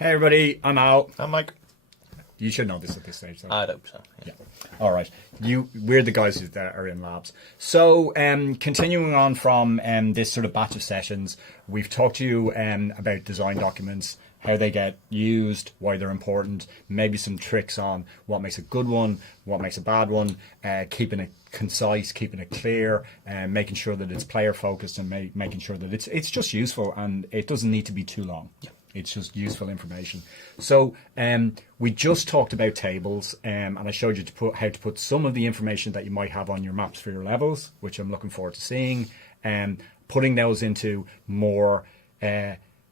Hey everybody, I'm Al. I'm Mike. You should know this at this stage, though. I'd hope so. Yeah. All right. We're the guys that are in labs. So, continuing on from this sort of batch of sessions, we've talked to you about design documents, how they get used, why they're important, maybe some tricks on what makes a good one, what makes a bad one, keeping it concise, keeping it clear, and making sure that it's player focused, and making sure that it's just useful and it doesn't need to be too long. Yeah. It's just useful information. So we just talked about tables, and I showed you how to put some of the information that you might have on your maps for your levels, which I'm looking forward to seeing, and putting those into more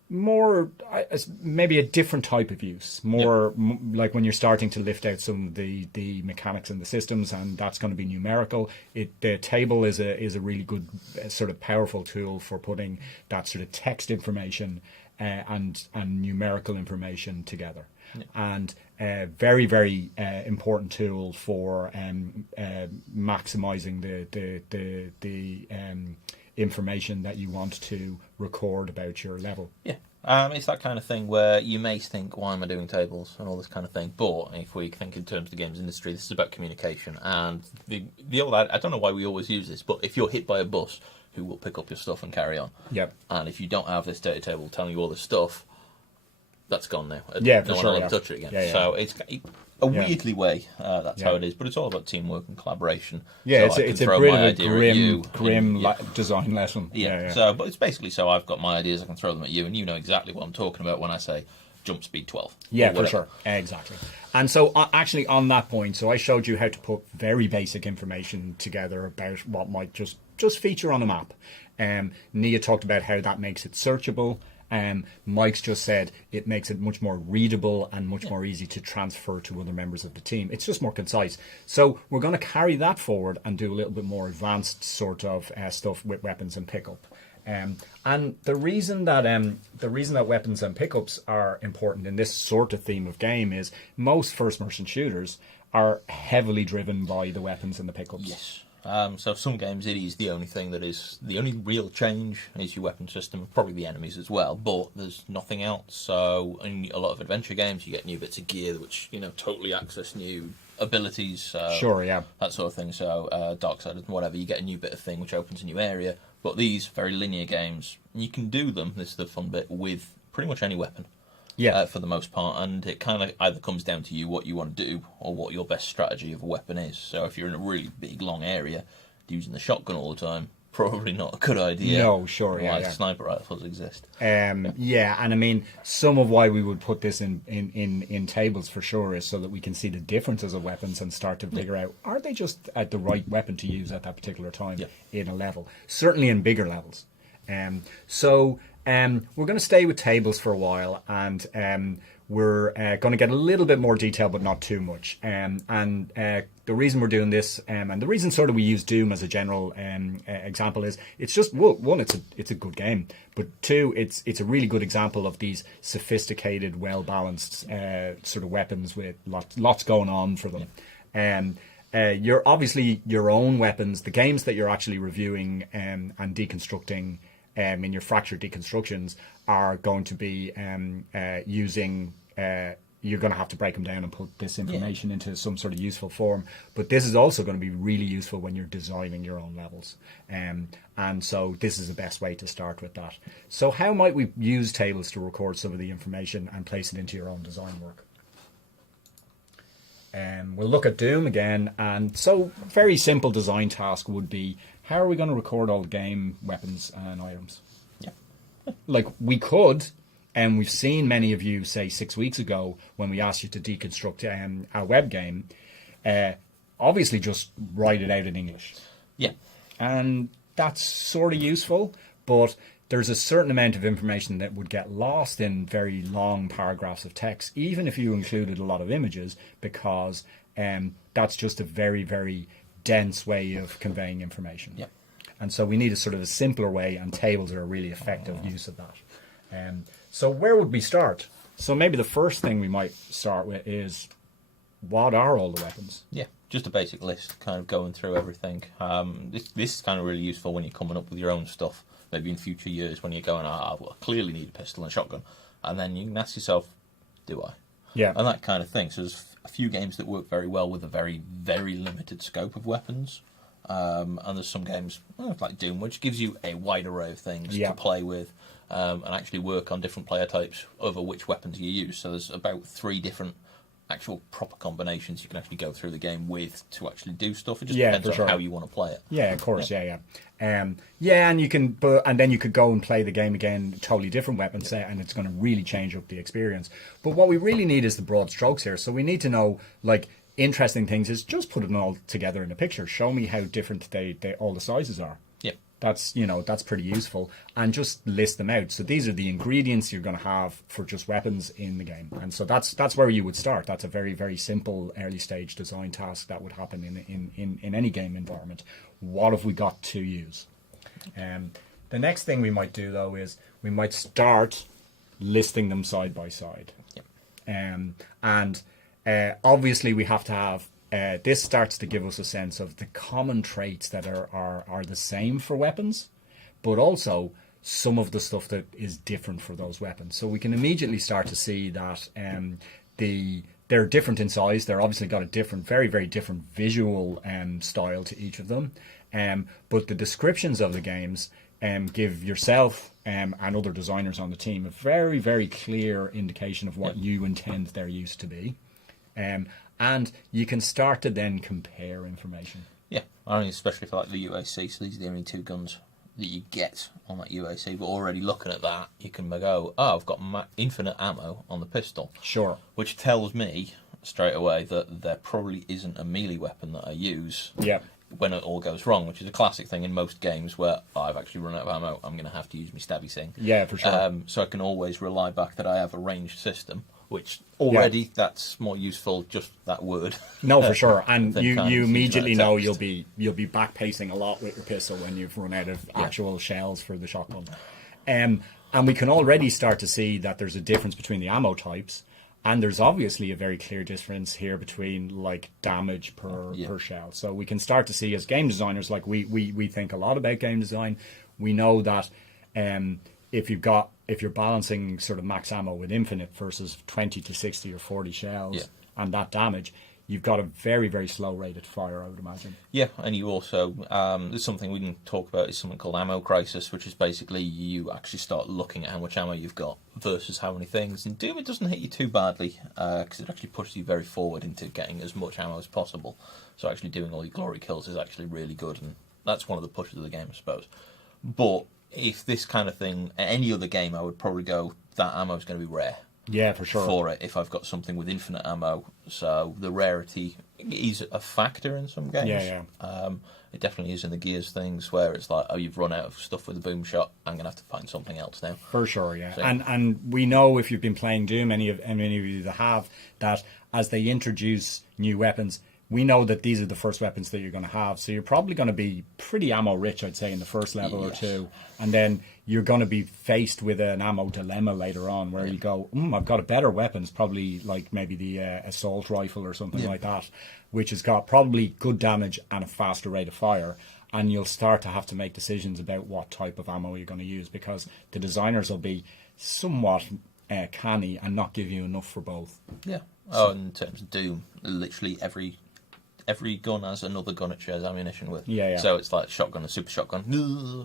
maybe a different type of use, like when you're starting to lift out some of the mechanics and the systems, and that's going to be numerical. The table is a really good sort of powerful tool for putting that sort of text information and numerical information together, and very, very important tool for maximizing the information that you want to record about your level. Yeah. It's that kind of thing where you may think, why am I doing tables and all this kind of thing, but if we think in terms of the games industry, this is about communication, and the old, I don't know why we always use this, but if you're hit by a bus, who will pick up your stuff and carry on? Yep. And if you don't have this data table telling you all this stuff, that's gone now. Yeah, no for one sure, will yeah. ever touch it again. Yeah. So it's a weirdly way, that's how it is, but it's all about teamwork and collaboration. Yeah, so it's a bit of a grim design lesson. Yeah. So, but it's basically so I've got my ideas, I can throw them at you, and you know exactly what I'm talking about when I say jump speed 12. Yeah, for sure. Exactly. And so actually on that point, so I showed you how to put very basic information together about what might just feature on a map. Nia talked about how that makes it searchable. Mike's just said it makes it much more readable and much more easy to transfer to other members of the team. It's just more concise. So we're going to carry that forward and do a little bit more advanced sort of stuff with weapons and pickup. And the reason that weapons and pickups are important in this sort of theme of game is most first-person shooters are heavily driven by the weapons and the pickups. Yes. So some games it is the only thing that is the only real change is your weapon system, probably the enemies as well, but there's nothing else. So in a lot of adventure games you get new bits of gear which totally access new abilities, sure, yeah, that sort of thing. So Darksiders and whatever, you get a new bit of thing which opens a new area. But these very linear games, you can do them, this is the fun bit, with pretty much any weapon. Yeah, for the most part, and it kind of either comes down to you what you want to do or what your best strategy of a weapon is. So if you're in a really big, long area, using the shotgun all the time, probably not a good idea. No, sure, yeah. Sniper rifles exist. Yeah, and I mean, some of why we would put this in tables for sure is so that we can see the differences of weapons and start to figure out, are they just at the right weapon to use at that particular time in a level? Certainly in bigger levels. We're going to stay with tables for a while, and we're going to get a little bit more detail, but not too much. The reason we're doing this, and the reason sort of we use Doom as a general example is it's just one, it's a good game, but two, it's a really good example of these sophisticated, well balanced sort of weapons with lots going on for them. You're obviously your own weapons, the games that you're actually reviewing and deconstructing. In your fractured deconstructions are going to be using, you're going to have to break them down and put this information into some sort of useful form. But this is also going to be really useful when you're designing your own levels. And so this is the best way to start with that. So how might we use tables to record some of the information and place it into your own design work? We'll look at Doom again. And so very simple design task would be, how are we going to record all the game weapons and items? Yeah. Like we could, and we've seen many of you say 6 weeks ago when we asked you to deconstruct a web game, obviously just write it out in English. Yeah. And that's sort of useful, but there's a certain amount of information that would get lost in very long paragraphs of text, even if you included a lot of images, because that's just a very, very dense way of conveying information. Yeah. And so we need a sort of a simpler way, and tables are a really effective use of that. So where would we start? So maybe the first thing we might start with is, what are all the weapons? Yeah, just a basic list, kind of going through everything. This is kind of really useful when you're coming up with your own stuff, maybe in future years when you're going, I clearly need a pistol and a shotgun. And then you can ask yourself, do I? Yeah. And that kind of thing. So there's a few games that work very well with a very, very limited scope of weapons. And there's some games, like Doom, which gives you a wide array of things to play with and actually work on different player types over which weapons you use. So there's about 3 different actual proper combinations you can actually go through the game with to actually do stuff. It just depends on how you want to play it. Yeah, of course, and you can, and then you could go and play the game again, totally different weapon set, and it's going to really change up the experience. But what we really need is the broad strokes here. So we need to know, like, interesting things is just put it all together in a picture. Show me how different they all the sizes are. That's pretty useful, and just list them out. So these are the ingredients you're going to have for just weapons in the game, and so that's where you would start. That's a very, very simple early stage design task that would happen in any game environment. What have we got to use? The next thing we might do though is we might start listing them side by side, obviously we have to have. This starts to give us a sense of the common traits that are the same for weapons, but also some of the stuff that is different for those weapons. So we can immediately start to see that they're different in size. They're obviously got a different, very, very different visual style to each of them. But the descriptions of the games give yourself and other designers on the team a very, very clear indication of what you intend their use to be. And you can start to then compare information. Yeah, I mean, especially for like the UAC, so these are the only 2 guns that you get on that UAC, but already looking at that, you can go, I've got infinite ammo on the pistol. Sure. Which tells me straight away that there probably isn't a melee weapon that I use when it all goes wrong, which is a classic thing in most games where I've actually run out of ammo, I'm going to have to use my stabby thing. Yeah, for sure. So I can always rely back that I have a ranged system. Which already that's more useful, just that word. No, for sure, and you immediately know you'll be back pacing a lot with your pistol when you've run out of actual shells for the shotgun. And we can already start to see that there's a difference between the ammo types, and there's obviously a very clear difference here between like damage per shell. So we can start to see as game designers, like we think a lot about game design. We know that if you're balancing sort of max ammo with infinite versus 20 to 60 or 40 shells and that damage, you've got a very, very slow rate of fire, I would imagine. Yeah, and you also, there's something we didn't talk about, is something called ammo crisis, which is basically you actually start looking at how much ammo you've got versus how many things. And Doom, it doesn't hit you too badly, because it actually pushes you very forward into getting as much ammo as possible. So actually doing all your glory kills is actually really good, and that's one of the pushes of the game, I suppose. But if this kind of thing, any other game, I would probably go, that ammo is going to be rare. Yeah, for sure. For it, if I've got something with infinite ammo. So the rarity is a factor in some games. It definitely is in the Gears things where it's like, you've run out of stuff with a boom shot, I'm going to have to find something else now. For sure, yeah. So, and we know, if you've been playing Doom, any of you that have, that as they introduce new weapons, we know that these are the first weapons that you're going to have. So you're probably going to be pretty ammo rich, I'd say, in the first level or two. And then you're going to be faced with an ammo dilemma later on where you go, I've got a better weapon. It's probably like maybe the assault rifle or something like that, which has got probably good damage and a faster rate of fire. And you'll start to have to make decisions about what type of ammo you're going to use, because the designers will be somewhat canny and not give you enough for both. Yeah. So, in terms of Doom, literally every gun has another gun it shares ammunition with. So it's like shotgun and super shotgun,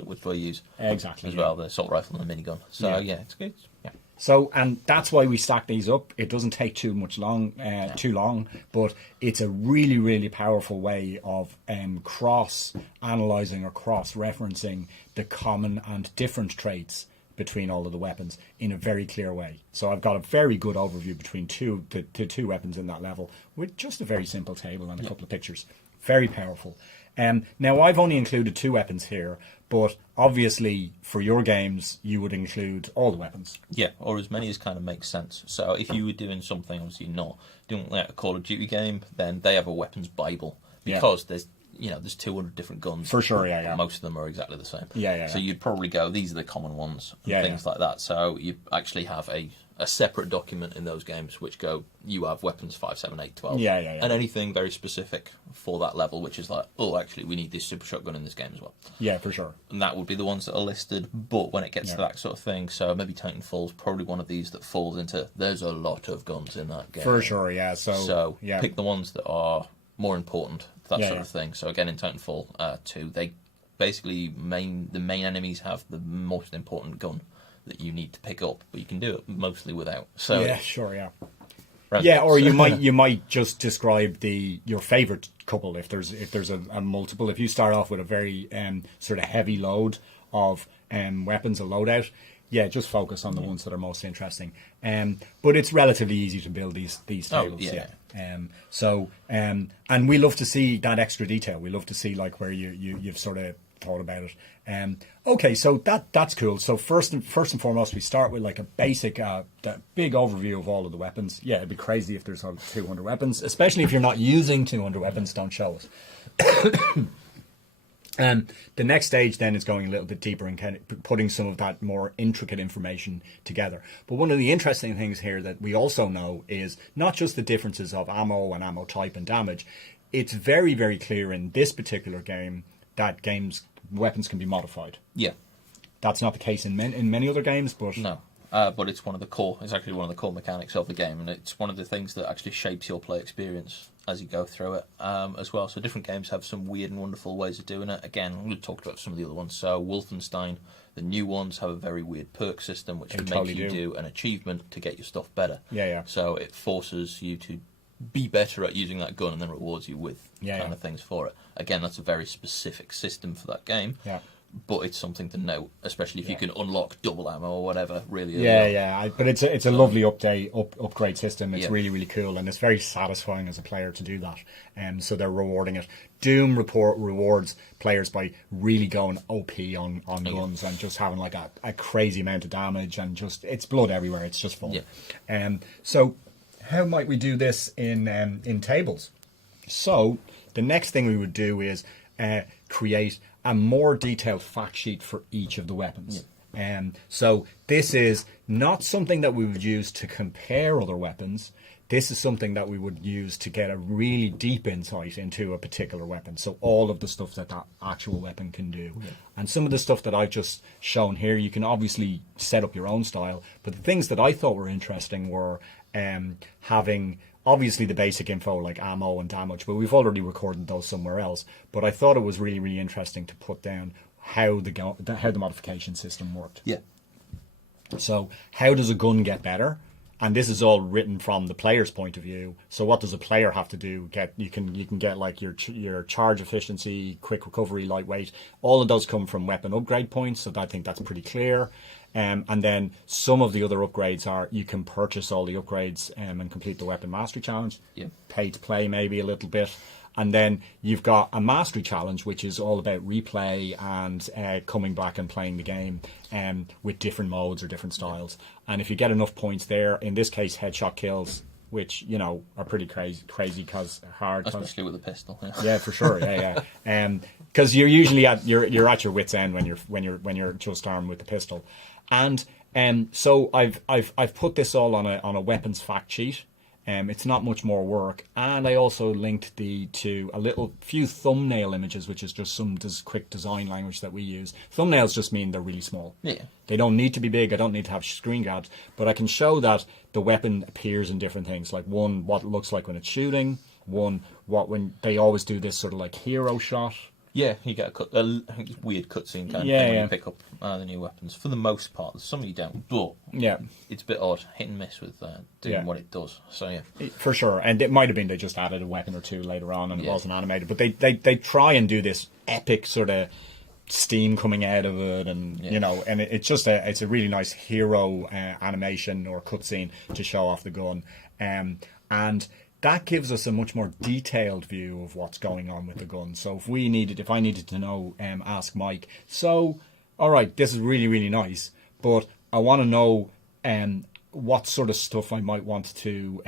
which do I use? Exactly. As well, the assault rifle and the minigun. So it's good. Yeah. So, and that's why we stack these up. It doesn't take too long, but it's a really, really powerful way of cross-analysing or cross-referencing the common and different traits between all of the weapons in a very clear way. So I've got a very good overview between the two weapons in that level with just a very simple table and a couple of pictures. Very powerful. Now, I've only included 2 weapons here, but obviously for your games you would include all the weapons. Yeah, or as many as kind of makes sense. So if you were doing something, obviously not doing like a Call of Duty game, then they have a weapons bible, because there's there's 200 different guns. For sure, yeah. Most of them are exactly the same. Yeah. So you'd probably go, these are the common ones, and things like that. So you actually have a separate document in those games which go, you have weapons 5, 7, 8, 12. Yeah. And anything very specific for that level, which is like, oh, actually, we need this super shotgun in this game as well. Yeah, for sure. And that would be the ones that are listed. But when it gets to that sort of thing, so maybe Titanfall's probably one of these that falls into, there's a lot of guns in that game. For sure, yeah. So pick the ones that are more important, that sort of thing. So again, in Titanfall 2, they basically the main enemies have the most important gun that you need to pick up, but you can do it mostly without. So yeah, sure, yeah. Right. Yeah, or you might just describe your favorite couple if there's a multiple. If you start off with a very sort of heavy load of weapons, a loadout, just focus on the ones that are most interesting. But it's relatively easy to build these tables. And we love to see that extra detail. We love to see like where you've sort of thought about it. Okay, so that's cool. So first and foremost, we start with like a basic, that big overview of all of the weapons. Yeah, it'd be crazy if there's 200 weapons, especially if you're not using 200 weapons. Don't show us. The next stage then is going a little bit deeper and kind of putting some of that more intricate information together. But one of the interesting things here that we also know is not just the differences of ammo and ammo type and damage. It's very, very clear in this particular game that weapons can be modified. Yeah. That's not the case in many other games, but... No. But it's actually one of the core mechanics of the game, and it's one of the things that actually shapes your play experience as you go through it as well. So different games have some weird and wonderful ways of doing it. Again, we'll talk about some of the other ones. So Wolfenstein, the new ones, have a very weird perk system which can make you do an achievement to get your stuff better. Yeah. So it forces you to be better at using that gun and then rewards you with kind of things for it. Again, that's a very specific system for that game. Yeah. But it's something to note, especially if you can unlock double ammo or whatever. Really, But it's a lovely upgrade system. It's really, really cool, and it's very satisfying as a player to do that. So they're rewarding it. Doom rewards players by really going OP on guns and just having like a crazy amount of damage and just it's blood everywhere. It's just fun. Yeah. So how might we do this in tables? So the next thing we would do is create a more detailed fact sheet for each of the weapons. So this is not something that we would use to compare other weapons. This is something that we would use to get a really deep insight into a particular weapon. So all of the stuff that actual weapon can do. And some of the stuff that I've just shown here, you can obviously set up your own style. But the things that I thought were interesting were having... obviously the basic info like ammo and damage, but we've already recorded those somewhere else. But I thought it was really, really interesting to put down how the modification system worked. Yeah. So how does a gun get better? And this is all written from the player's point of view. So what does a player have to do? You can get like your charge efficiency, quick recovery, lightweight. All of those come from weapon upgrade points. So I think that's pretty clear. And then some of the other upgrades are you can purchase all the upgrades and complete the weapon mastery challenge. Yeah. Pay to play maybe a little bit. And then you've got a mastery challenge, which is all about replay and coming back and playing the game with different modes or different styles. And if you get enough points there, in this case, headshot kills, which are pretty crazy because hard. Especially with a pistol. Yeah, for sure. Yeah. Because you're usually at your wit's end when you're just armed with the pistol. And so I've put this all on a weapons fact sheet. It's not much more work, and I also linked to a few thumbnail images, which is just some quick design language that we use. Thumbnails just mean they're really small. Yeah. They don't need to be big. I don't need to have screen grabs, but I can show that the weapon appears in different things. Like one, what it looks like when it's shooting. One, when they always do this sort of like hero shot. Yeah, you get a weird cutscene kind of thing when you pick up the new weapons. For the most part, some you don't, but it's a bit odd, hit and miss with doing what it does. So yeah, for sure. And it might have been they just added a weapon or two later on, and it wasn't animated. But they try and do this epic sort of steam coming out of it, and and it's just it's a really nice hero animation or cutscene to show off the gun, and that gives us a much more detailed view of what's going on with the gun. So if I needed to know, ask Mike, so, all right, this is really, really nice, but I want to know what sort of stuff I might want to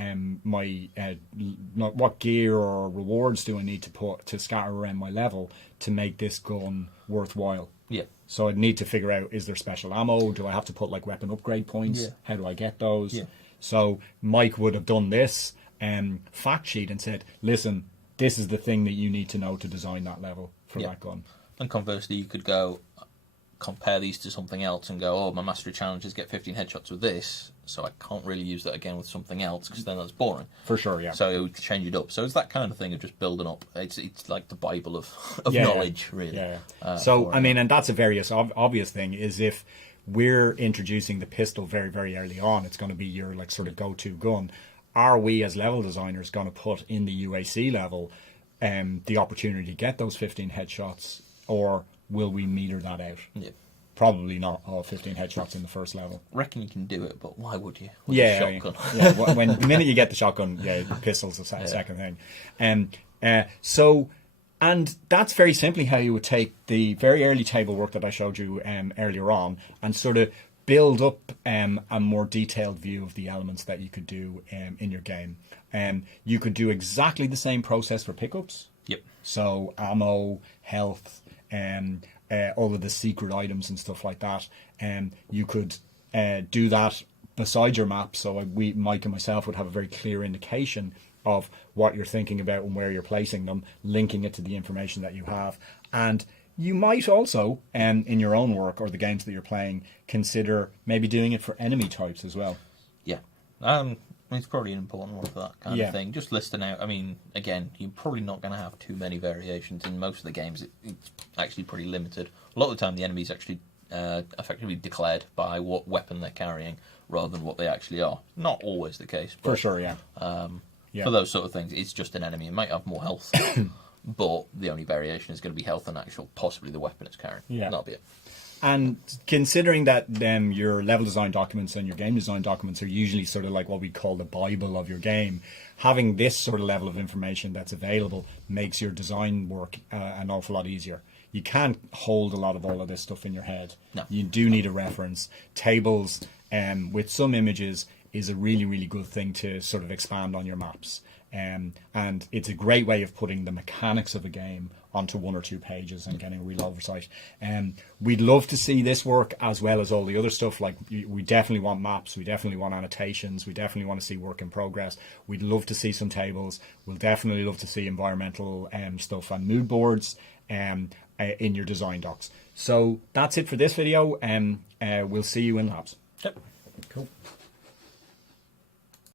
what gear or rewards do I need to put to scatter around my level to make this gun worthwhile. Yeah. So I'd need to figure out, is there special ammo? Do I have to put like weapon upgrade points? Yeah. How do I get those? Yeah. So Mike would have done this fact sheet and said, listen, this is the thing that you need to know to design that level for that gun. And conversely, you could go compare these to something else and go, oh, my mastery challenges get 15 headshots with this, so I can't really use that again with something else because then that's boring. For sure, yeah. So we could change it up. So it's that kind of thing of just building up. It's like the Bible of knowledge, really. Yeah. So, I mean, and that's a very obvious thing, is if we're introducing the pistol very, very early on, it's going to be your like sort of go-to gun. Are we as level designers going to put in the UAC level the opportunity to get those 15 headshots, or will we meter that out? Yeah. Probably not all 15 headshots in the first level. I reckon you can do it, but why would you? With a shotgun. When the minute you get the shotgun, the pistol's the second thing. So, and that's very simply how you would take the very early table work that I showed you earlier on and sort of build up a more detailed view of the elements that you could do in your game. You could do exactly the same process for pickups. Yep. So ammo, health, all of the secret items and stuff like that. You could do that beside your map, so Mike and myself would have a very clear indication of what you're thinking about and where you're placing them, linking it to the information that you have. And you might also, in your own work or the games that you're playing, consider maybe doing it for enemy types as well. Yeah. It's probably an important one for that kind of thing. Just listing out, I mean, again, you're probably not going to have too many variations. In most of the games, it's actually pretty limited. A lot of the time, the enemy's actually effectively declared by what weapon they're carrying rather than what they actually are. Not always the case. But, for sure, yeah. For those sort of things, it's just an enemy. It might have more health, but the only variation is going to be health and actual, possibly the weapon it's carrying. Yeah. That'll be it. And considering that your level design documents and your game design documents are usually sort of like what we call the Bible of your game, having this sort of level of information that's available makes your design work an awful lot easier. You can't hold a lot of all of this stuff in your head. No. You do need a reference. Tables with some images is a really, really good thing to sort of expand on your maps. And it's a great way of putting the mechanics of a game onto one or two pages and getting a real oversight. We'd love to see this work as well as all the other stuff. Like we definitely want maps, we definitely want annotations, we definitely want to see work in progress. We'd love to see some tables. We'll definitely love to see environmental stuff and mood boards in your design docs. So that's it for this video. We'll see you in labs. Yep. Cool.